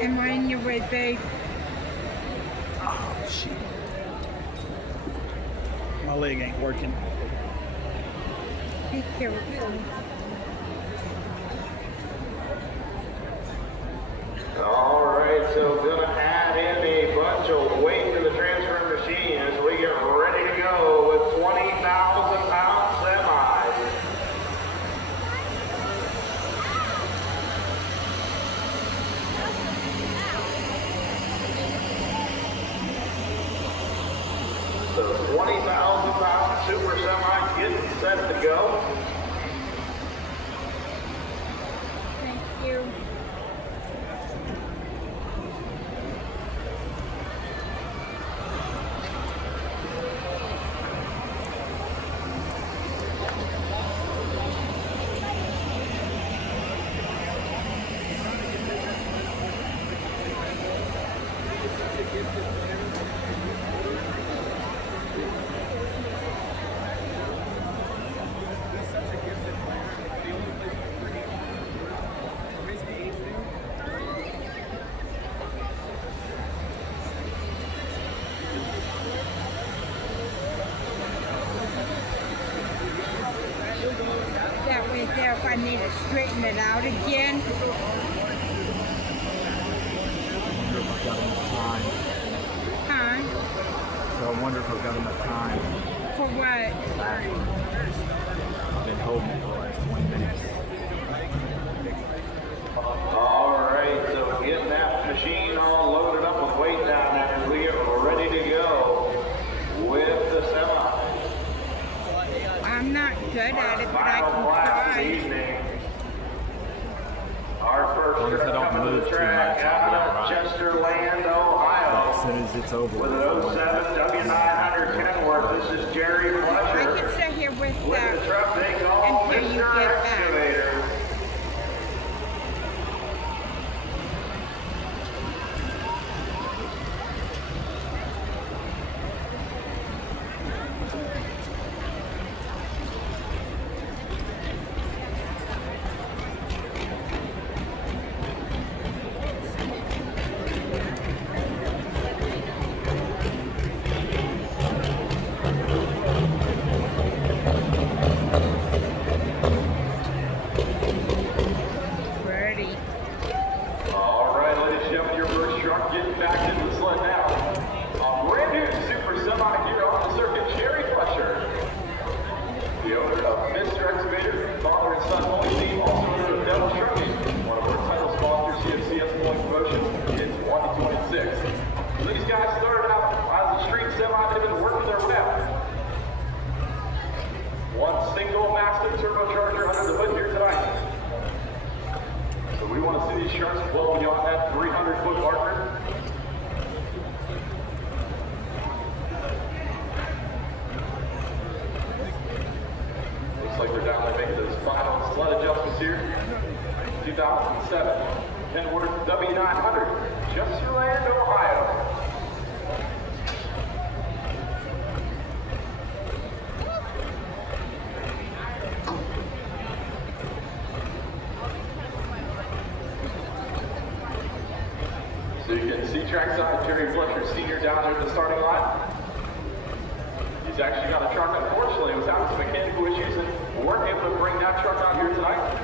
Am I in your way, babe? Oh, shit. My leg ain't working. Be careful. All right, so gonna add in a bunch of weight to the transfer machine as we get ready to go with 20,000-pound semis. So 20,000-pound super semis getting set to go. Thank you. That way there if I need to straighten it out again. Huh? So I wonder if I've got enough time. For what? I've been holding it for the last 20 minutes. All right, so getting that machine all loaded up with weight down there as we get ready to go with the semi. I'm not good at it, but I Final can class try. this evening. Our first As long as I truck don't coming to move the too track much, I'll out be of all right. Chesterland, As Ohio. soon as it's over With an with, 07 W900 Kenworth, this is Jerry I Fletcher. can sit here with With the that truck they call until you Mr. get back. Excavator. Ready. All right, ladies and gentlemen, your first truck getting back into the sled now. A brand new super semi here on the circuit, Jerry Fletcher. The owner of Mr. Excavator, father and son only team, also owner of Devil Trucking, one of our title sponsors, CFCS Pulling Promotion in 2026. So these guys started out as a street semi, they've been working their way up. One single master turbocharger under the hood here tonight. So we want to see these sharks well beyond that 300-foot marker. Looks like they're down there making those final sled adjustments here. 2007 Kenworth W900, Chesterland, Ohio. So you can see trackside Jerry Fletcher Sr. down there at the starting line. He's actually got a truck. Unfortunately, it was having some mechanical issues and weren't able to bring that truck out here tonight.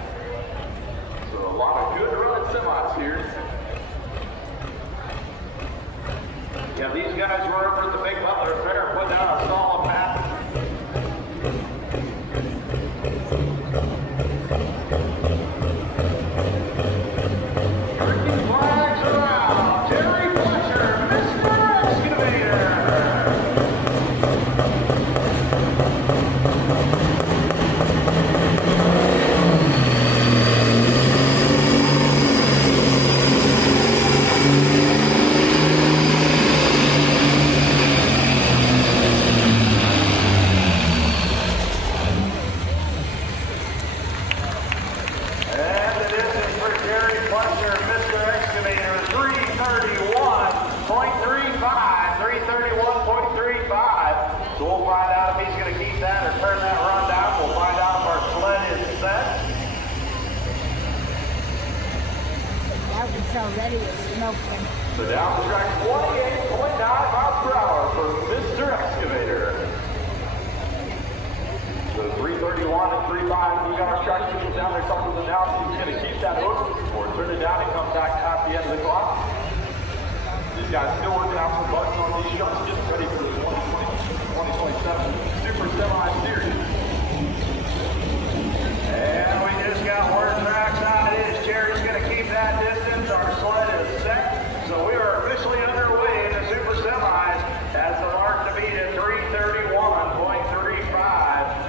So a lot of good running semis here. Yeah, these guys were over at the Big Butler Fair putting out a solid pass. Turkey flags around. Jerry Fletcher, Mr. Excavator. And it is for Jerry Fletcher, Mr. Excavator, 331.35, 331.35. So we'll find out if he's going to keep that or turn that run down. We'll find out if our sled is set. That was already smoking. So down the track, 28.9 miles per hour for Mr. Excavator. So 331 and 35, we got our track speed down there, something down. He's going to keep that hook or turn it down and come back at the end of the clock. These guys still working out some buttons on these trucks, getting ready for the 2027 Super Semi Series. And we just got word trackside it is. Jerry's going to keep that distance. Our sled is set. So we are officially underway in the Super Semis as the mark to beat at 331.35.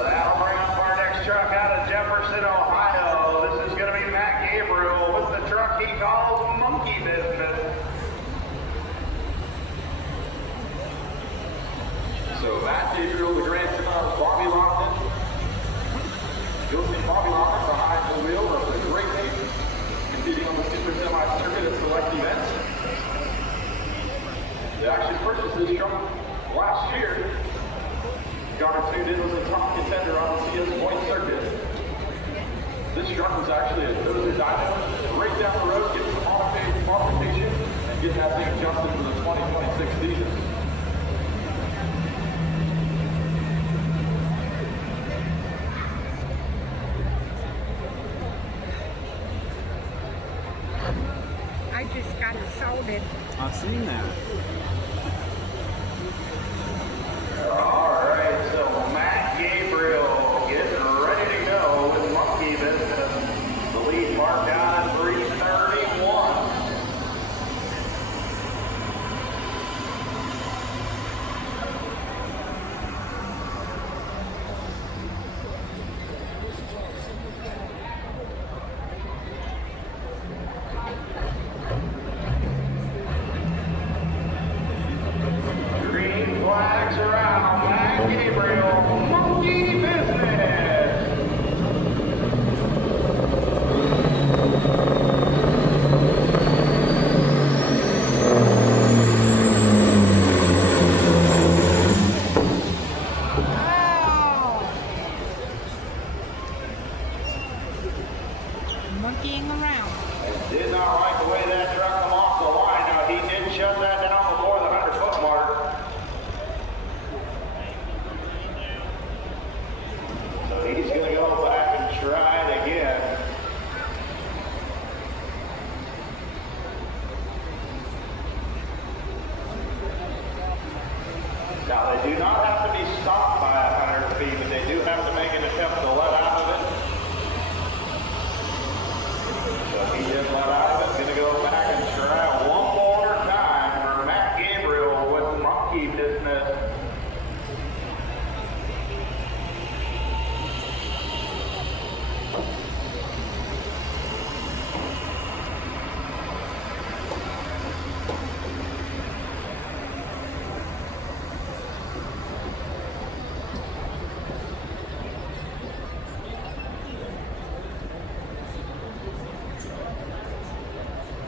That'll bring up our next truck out of Jefferson, Ohio. This is going to be Matt Gabriel with the truck he calls Monkey Business. So Matt Gabriel, the grandson of Bobby Lockton. You'll see Bobby Lockton behind the wheel of the great nation, competing on the Super Semi circuit at select events. They actually purchased this truck last year. Garner tuned in was a top contender on the CS Point circuit. This truck was actually a Dozer Dynamo, right down the road, getting some modification, and getting that thing adjusted for the 2026 season. I just got assaulted. I've seen that. All right, so Matt Gabriel getting ready to go with Monkey Business. The lead marked out at 331. Green flags around Matt Gabriel, Monkey Business. Monkeying around. Did not like the way that truck come off the line. Now he did shut that down before the 100-foot mark. So he's going to go back and try it again. Now they do not have to be stopped by 100 feet, but they do have to make an attempt to let out of it. So he did let out of it. Going to go back and try one more time for Matt Gabriel with Monkey Business.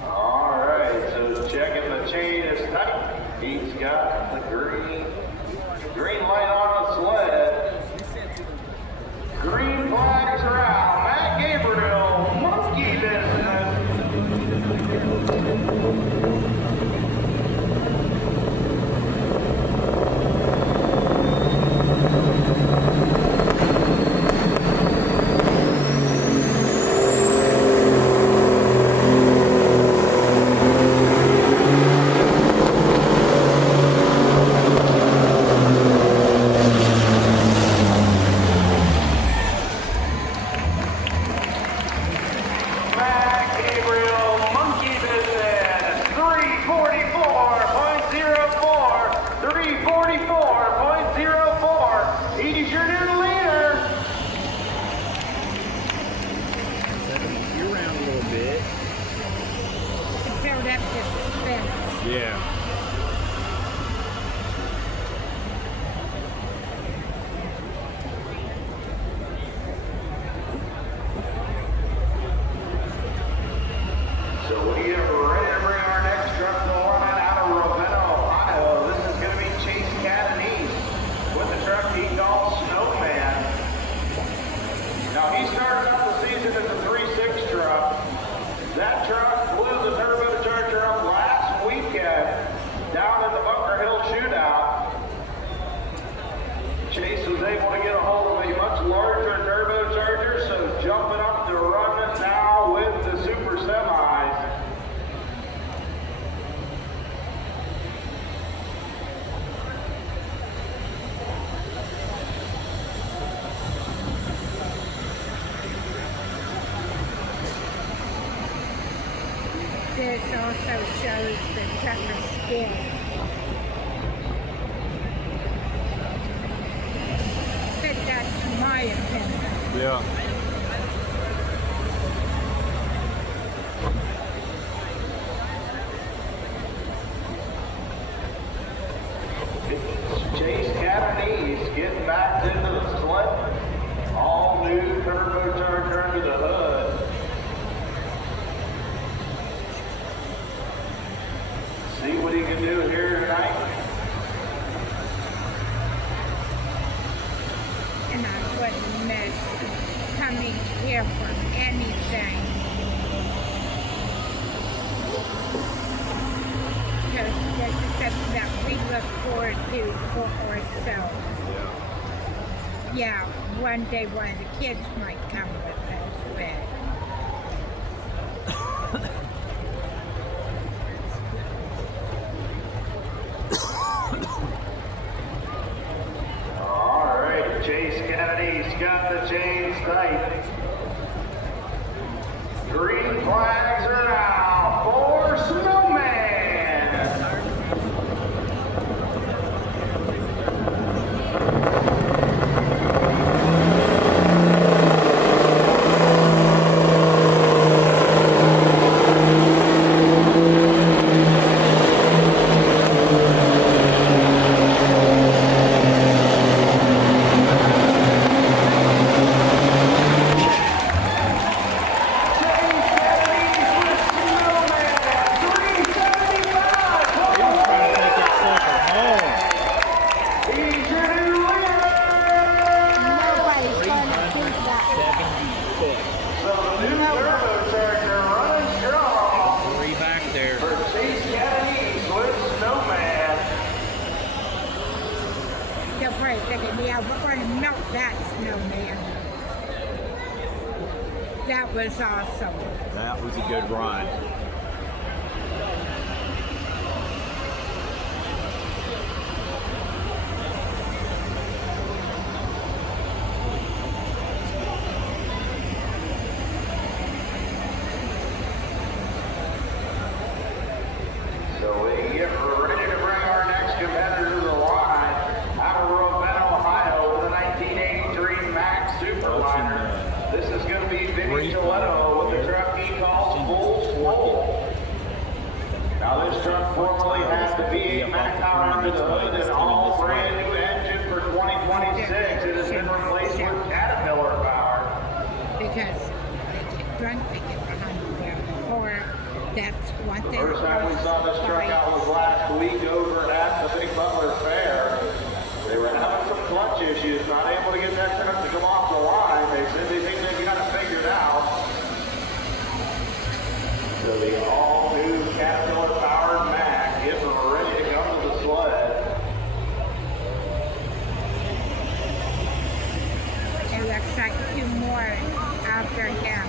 All right, so checking the chain is tight. He's got the green light on the sled. Green flags around. Matt Gabriel, Monkey Business. Matt Gabriel, Monkey Business, 344.04, 344.04. He's your new leader. You're around a little bit. Compared up to suspense. Yeah. So we are ready to bring our next truck to line out of Ravenna, Ohio. This is going to be Chase Catise with the truck he calls Snowman. Now he started out the season as a 3.6 truck. this also shows the tougher skin. But that's my opinion. Yeah. Chase Catise getting back into the sled. All new turbocharger under the hood. See what he can do here tonight. And I wouldn't miss coming here for anything. Because this is something that we look forward to for ourselves. Yeah, one day one of the kids might come with us, but All right, Chase Catise got the chains tight. Green flags are now for Snowman. that was awesome. That was a good run. So we get ready to bring our next competitor to the line. Out of Ravenna, Ohio, with a 1983 Max Superliner. This is going to be Vinnie Giletto with the truck he calls Full Swole. Now this truck formerly had the V8 Max power under the hood and all brand new engine for 2026. It has been replaced with Caterpillar power. Because they drunk to get behind the wheel. Or that's one thing. The first time we saw this truck out was last week over at the Big Butler Fair. They were having some clutch issues, not able to get that truck to come off the line. They said they think they've got it figured out. So the all-new Caterpillar-powered Mack getting ready to come to the sled. It looks like two more after him.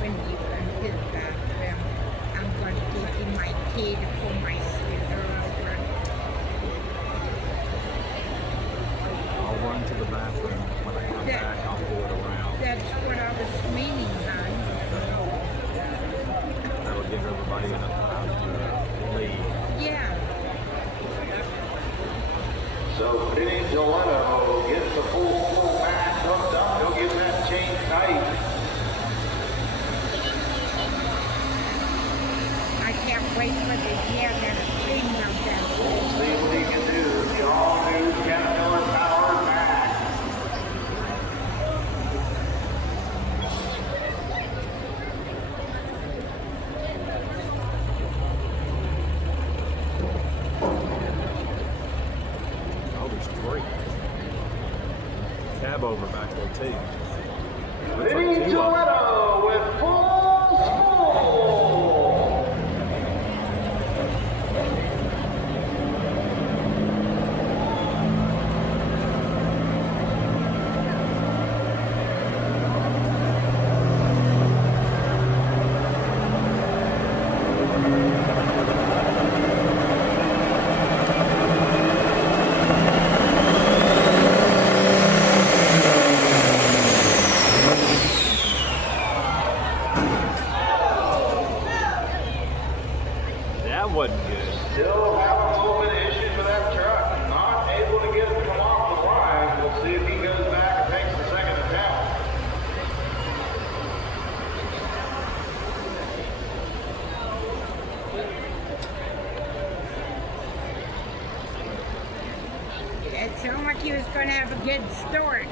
When you go to the bathroom, I'm going to give you my key to pull my scooter over. I'll run to the bathroom. When I come back, I'll pull it around. That's what I was meaning, hon. That'll give everybody enough time to leave. Yeah. So Vinnie Giletto gets the full Mack hooked up. He'll get that chain tight. I can't wait for the year that it's being We'll November. see what he can do. The all-new Caterpillar-powered Mack. Oh, there's three. Cab over back there, too. Looks Vinnie like two of them. Giletto with full spool. sounded like he was going to have a good start.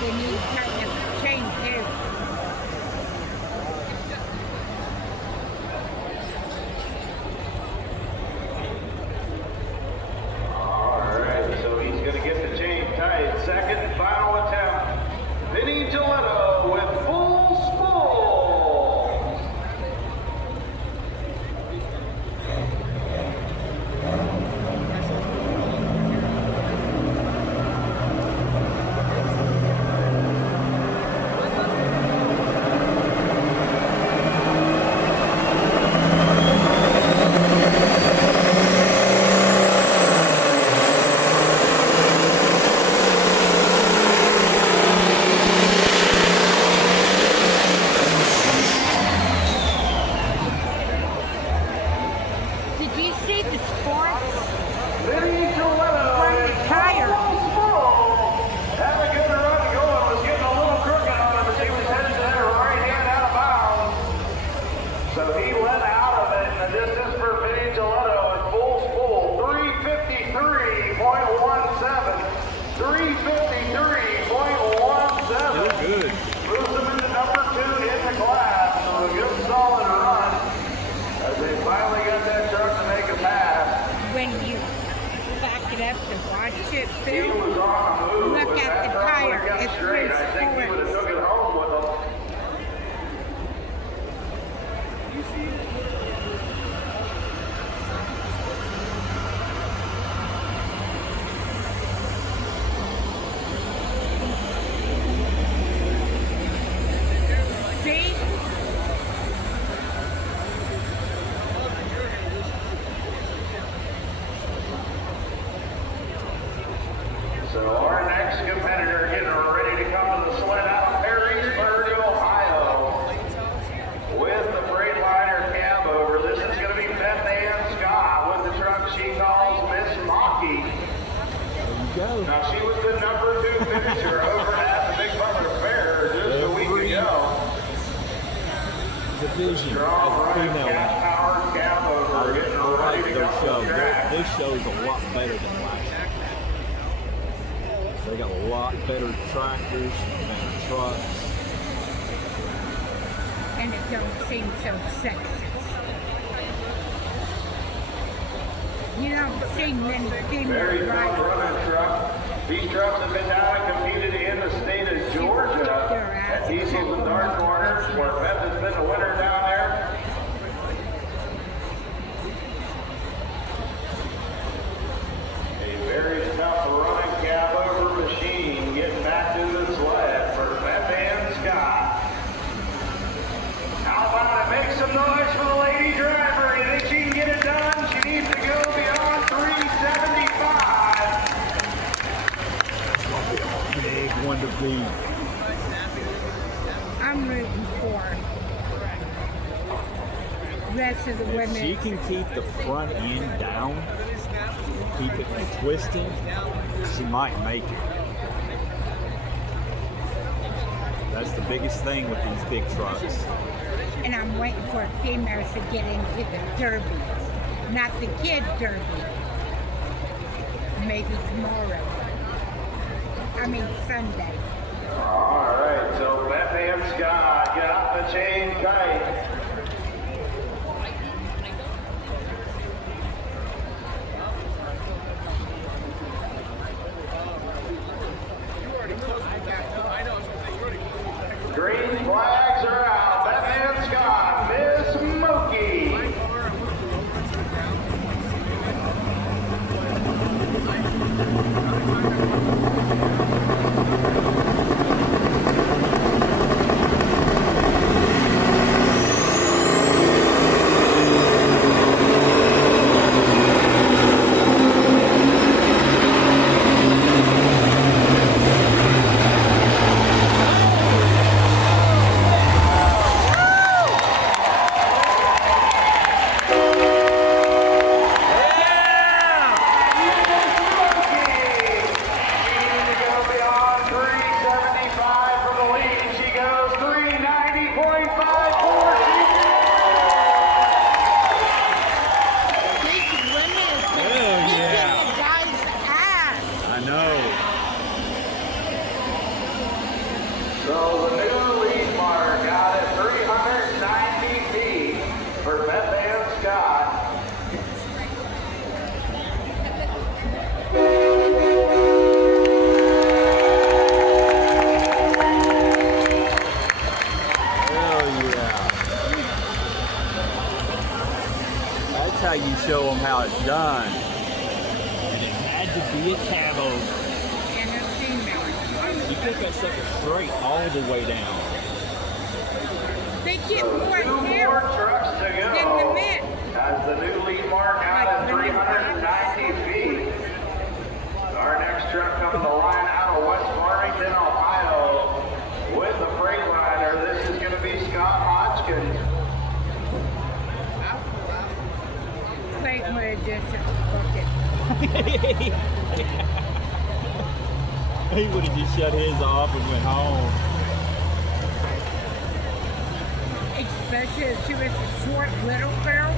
They need to tighten up the chain too. Alright, so he's going to get the chain tight. Second and final attempt. Vinnie Giletto with full spool. Did you see the sports Vinnie Giletto from the tire? had a good run going, was getting a little crooked on him as he was headed to that right hand out of bounds. So he went out of it, and the distance for Vinnie Giletto at full spool, 353.17. 353.17. Still good. Moves him into number 2 in the class. So a good solid run as they finally got that truck to make a pass. When you back it up to watch it, He Phil, was on the move. look If at that the truck tire. would've kept It's straight, I think he would have took it home with him. See? So our next competitor getting ready to come to the sled out of Perrysburg, Ohio, with the Freightliner cab over. This is going to be Bethan Scott with the truck she calls Miss Mocky. There you go. Now she was the number 2 finisher over at the Big Butler Fair just a week ago. Division Strong of running female. gas-powered cab over, getting I like ready to their go show. to the track. This show is a lot better than last year. They got a lot better tractors and trucks. And it don't seem so sexist. You don't see many Very female tough drivers. running truck. These trucks have been down and competed in the state of Georgia at Catise and Dark Corners, where Beth has been the winner down there. A very tough running cab over machine getting back to the sled for Bethan Scott. How about it? Make some noise for the lady driver. You think she can get it done? She needs to go beyond 375. Big one to beat. I'm rooting for the rest of the If she women. can keep the front end down, keep it from twisting, she might make it. That's the biggest thing with these big trucks. And I'm waiting for females to get into the derby. Not the kid derby. Maybe tomorrow. I mean Sunday. All right, so Bethan Scott got the chain tight. Green flags are out. Bethan Scott, Miss Moki. be a camo. And a female. You take that sucker straight all the way down. They get more Two hair more trucks to than the go. men. As the new lead mark out at 390 feet. Our next truck coming to the line out of West Farmington, Ohio, with the Freightliner. This is going to be Scott Hodskins. Freightliner just fuck it. He would have just shut his off and went home. Especially if she was a short little girl.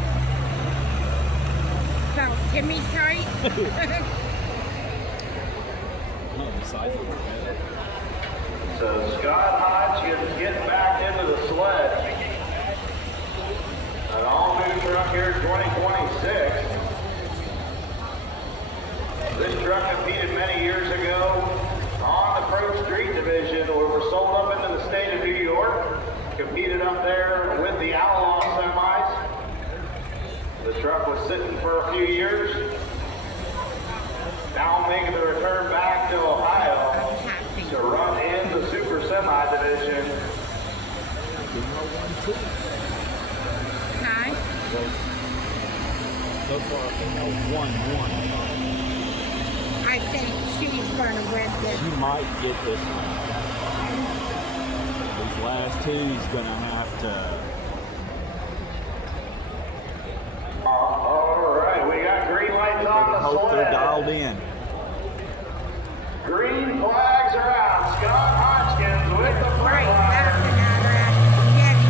So Timmy's height. Oh, the size of it. So Scott Hodskins getting back into the sled. An all-new truck here, 2026. This truck competed many years ago on the Pro Street Division, where we're sold up into the state of New York. Competed up there with the Outlaw semis. The truck was sitting for a few years. Now making the return back to Ohio to run in the Super Semi Division. Hi. So far, I think that 1-1. I think she's gonna win this. She might get this one. These last two, he's gonna have to. All right, we got green lights on the Hope they're sled. dialed in. Green flags are out. Scott Hodskins with the Right, Freightliner. that's another Getty.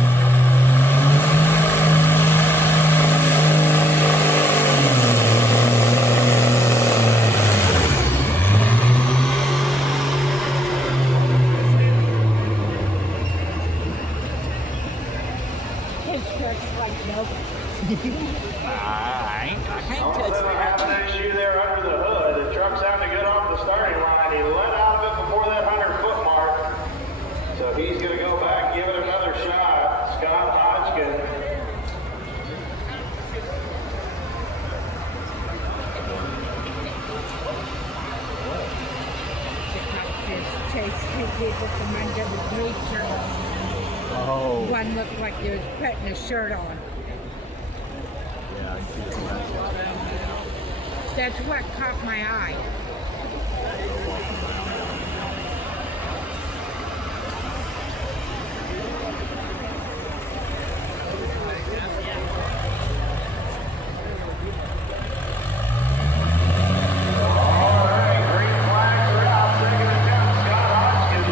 His truck's like nope. I can't All of touch them that. have an issue there under the hood. The truck sounded good off the starting line. He let out of it before that 100-foot mark. So he's going to go back, give it another shot. Scott Hodgkin. Just chased two people from under the bleachers. Oh, One looked like he was putting a shirt on. yeah, I see that. That's what caught my eye. All right, green flags are out. Second attempt, Scott Hodgkin.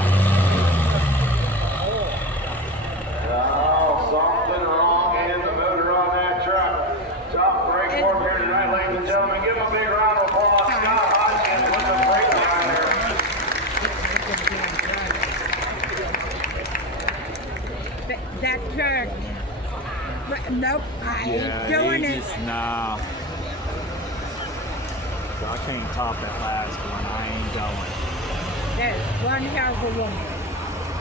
Oh, something wrong in the motor on that truck. Top brake form here tonight, ladies and gentlemen. Give him a big round of applause. Scott Hodgkin with the Freightliner. That truck. Nope, I ain't doing he it. just, nah. I can't top that last one. I ain't going. There's one hell of a woman.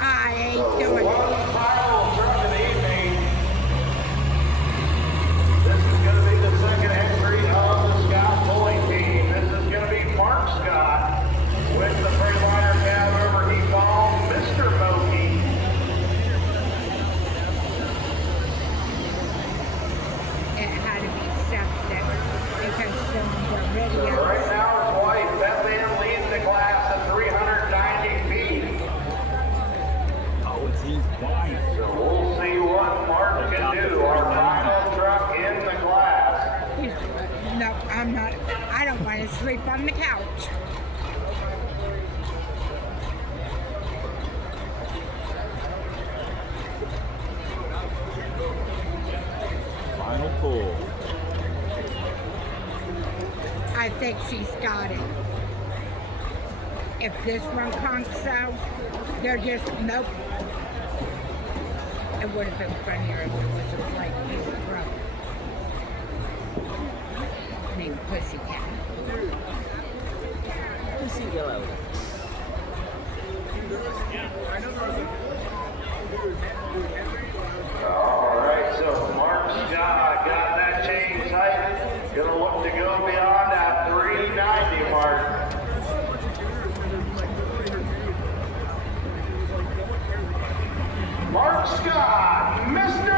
I ain't doing One it. final truck of the evening. This is going to be the second entry of the Scott pulling team. This is going to be Mark Scott with the Freightliner cab over he called Mr. Moki. It had to be septic because the So radio. right now his wife, Bethan, leads the class at 390 feet. Oh, it's his wife. So we'll see what Mark can do. Our final truck in the class. No, I'm not. I don't want to sleep on the couch. Final pull. I think she's got it. If this one conks out, they're just, nope. It would have been funnier if it was a white little truck named Pussycat. All right, so Mark Scott got that chain tight. Gonna look to go beyond that 390 mark. Scott, Mr.